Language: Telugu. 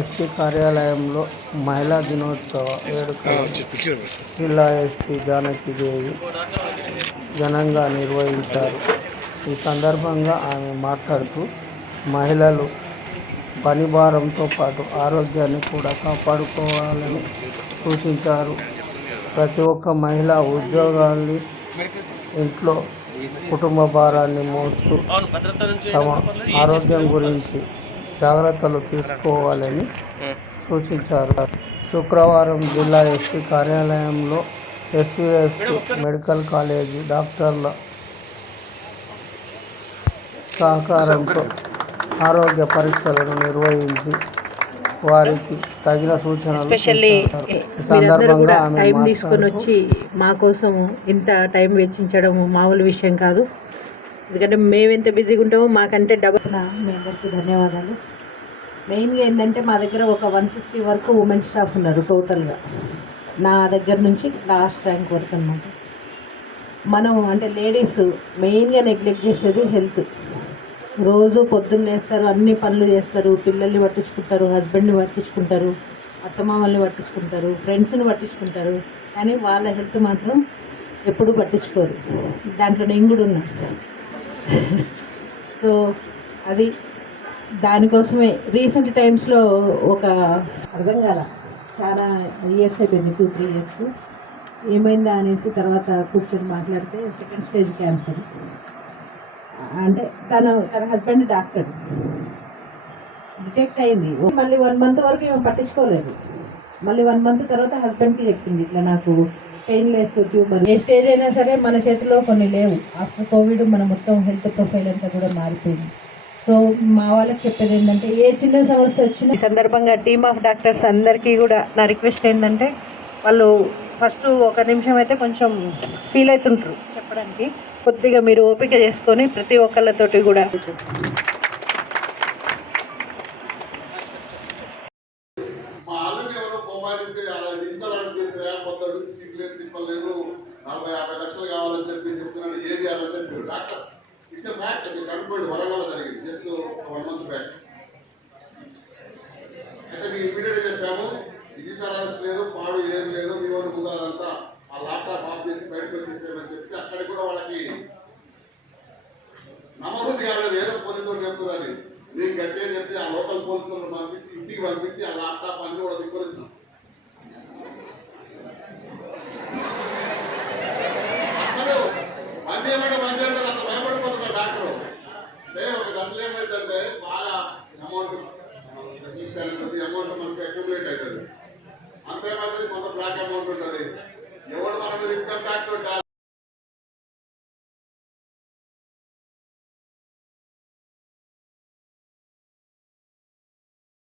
ఎస్పీ కార్యాలయంలో మహిళా దినోత్సవ వేడుకలను జిల్లా ఎస్పీ జానకీదేవి ఘనంగా నిర్వహించారు. ఈ సందర్భంగా ఆమె మాట్లాడుతూ మహిళలు పని భారంతో పాటు ఆరోగ్యాన్ని కూడా కాపాడుకోవాలని సూచించారు. ప్రతి ఒక్క మహిళ ఉద్యోగాన్ని ఇంట్లో కుటుంబ భారాన్ని మోస్తూ తమ ఆరోగ్యం గురించి జాగ్రత్తలు తీసుకోవాలని సూచించారు. శుక్రవారం జిల్లా ఎస్పీ కార్యాలయంలో ఎస్వీఎస్ మెడికల్ కాలేజీ డాక్టర్ల సహకారంతో ఆరోగ్య పరీక్షలను నిర్వహించి వారికి తగిన సూచనలు మీరందరూ కూడా టైం తీసుకొని వచ్చి మా కోసం ఇంత టైం వెచ్చించడం మామూలు విషయం కాదు. ఎందుకంటే మేము ఎంత బిజీగా ఉంటామో మాకంటే డబల్. మీ అందరికీ ధన్యవాదాలు. మెయిన్గా ఏంటంటే మా దగ్గర ఒక 150 వరకు ఉమెన్ స్టాఫ్ ఉన్నారు టోటల్గా, నా దగ్గర నుంచి లాస్ట్ ర్యాంక్ వరకు అన్నమాట. మనం అంటే లేడీస్ మెయిన్గా నెగ్లెక్ట్ చేసేది హెల్త్. రోజు పొద్దున్న లేస్తారు, అన్ని పనులు చేస్తారు, పిల్లల్ని పట్టించుకుంటారు, హస్బెండ్ని పట్టించుకుంటారు, అత్తమామల్ని పట్టించుకుంటారు, ఫ్రెండ్స్ని పట్టించుకుంటారు, కానీ వాళ్ళ హెల్త్ మాత్రం ఎప్పుడు పట్టించుకోరు. దాంట్లో నేను కూడా ఉన్నా. సో అది దానికోసమే రీసెంట్ టైమ్స్లో ఒక అర్థం కాల, చాలా ఇయర్స్ అయిపోయింది, 2-3 ఇయర్స్. ఏమైందా అనేసి తర్వాత కూర్చొని మాట్లాడితే సెకండ్ స్టేజ్ క్యాన్సర్. అంటే తన హస్బెండ్ డాక్టర్, డిటెక్ట్ అయింది. మళ్ళీ 1 మంత్ వరకు ఏమో పట్టించుకోలేదు. మళ్ళీ 1 మంత్ తర్వాత హస్బెండ్కి చెప్పింది, ఇట్లా నాకు పెయిన్లెస్ ట్యూబర్. ఏ స్టేజ్ అయినా సరే మన చేతిలో కొన్ని లేవు. ఆఫ్టర్ కోవిడ్ మన మొత్తం హెల్త్ ప్రొఫైల్ అంతా కూడా మారిపోయింది. సో మా వాళ్ళకి చెప్పేది ఏంటంటే, ఏ చిన్న సమస్య వచ్చినా ఈ సందర్భంగా టీమ్ ఆఫ్ డాక్టర్స్ అందరికీ కూడా నా రిక్వెస్ట్ ఏంటంటే, వాళ్ళు ఫస్ట్ 1 నిమిషం అయితే కొంచెం ఫీల్ అవుతుంటారు చెప్పడానికి. కొద్దిగా మీరు ఓపిక చేసుకొని ప్రతి ఒక్కళ్ళతోటి కూడా వరంగల్ జరిగింది జస్ట్ 1 మంత్ బ్యాక్. అయితే మేము ఇమీడియట్గా చెప్పాము, డిజిటల్ లేదు, పాడు ఏం లేదు, మీ వాళ్ళు ముందరంతా ఆ ల్యాప్టాప్ ఆఫ్ చేసి బయటకు వచ్చేసేమని చెప్తే అక్కడికి కూడా వాళ్ళకి నమ్మబుద్ధి కాలేదు. ఏదో పోలీసులు చెప్తుందని మీకు గట్టిగా చెప్తే ఆ లోకల్ పోలీసులను పంపించి ఇంటికి పంపించి ఆ ల్యాప్టాప్ అన్ని కూడా దిక్కువచ్చాం. అసలు పని చేయమంటే